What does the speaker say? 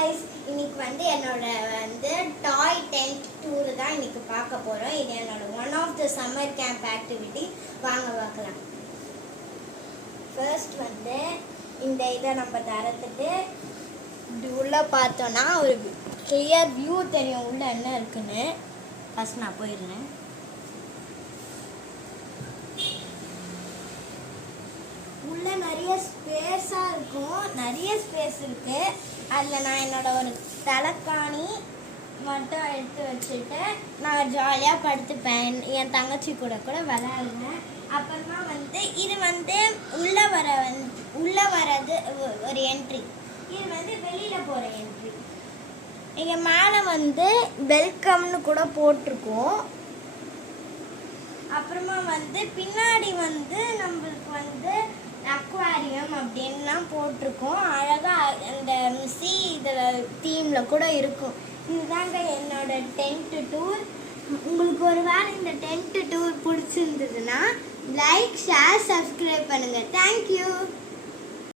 guys, இன்னைக்கு என்னோட டாய் tent tour தான் இன்னைக்கு பார்க்க போறோம். இது என்னோட one of the summer camp activity. வாங்க பார்க்கலாம். ஃபர்ஸ்ட் இந்த இதை நம்ம தரத்துட்டு உள்ள பார்த்தோம்னா ஒரு கிளியர் வியூ தெரியும் உள்ள என்ன இருக்குன்னு. ஃபர்ஸ்ட் நான் போயிடுறேன். உள்ள நிறைய ஸ்பேஸாக இருக்கும், நிறைய ஸ்பேஸ் இருக்கு. அதில் நான் என்னோட ஒரு தலைக்காணி மட்டும் எடுத்து வச்சுட்டு நான் ஜாலியாக படுத்துப்பேன். என் தங்கச்சி கூட விளையாடுவேன். அப்புறமா இது உள்ளே வர்றது ஒரு என்ட்ரி. இது வெளியில் போகிற என்ட்ரி. இங்கே மேலே வெல்கம்னு கூட போட்டிருக்கோம். அப்புறமா பின்னாடி நம்மளுக்கு அக்வாரியம் அப்படின்லாம் போட்டிருக்கோம். அழகாக அந்த சி இதில் தீமில் கூட இருக்கும். இதுதாங்க என்னோட டென்ட் டூர். உங்களுக்கு ஒரு வேளை இந்த டென்ட் டூர் பிடிச்சிருந்ததுன்னா லைக், ஷேர், சப்ஸ்கிரைப் பண்ணுங்கள். தேங்க்யூ.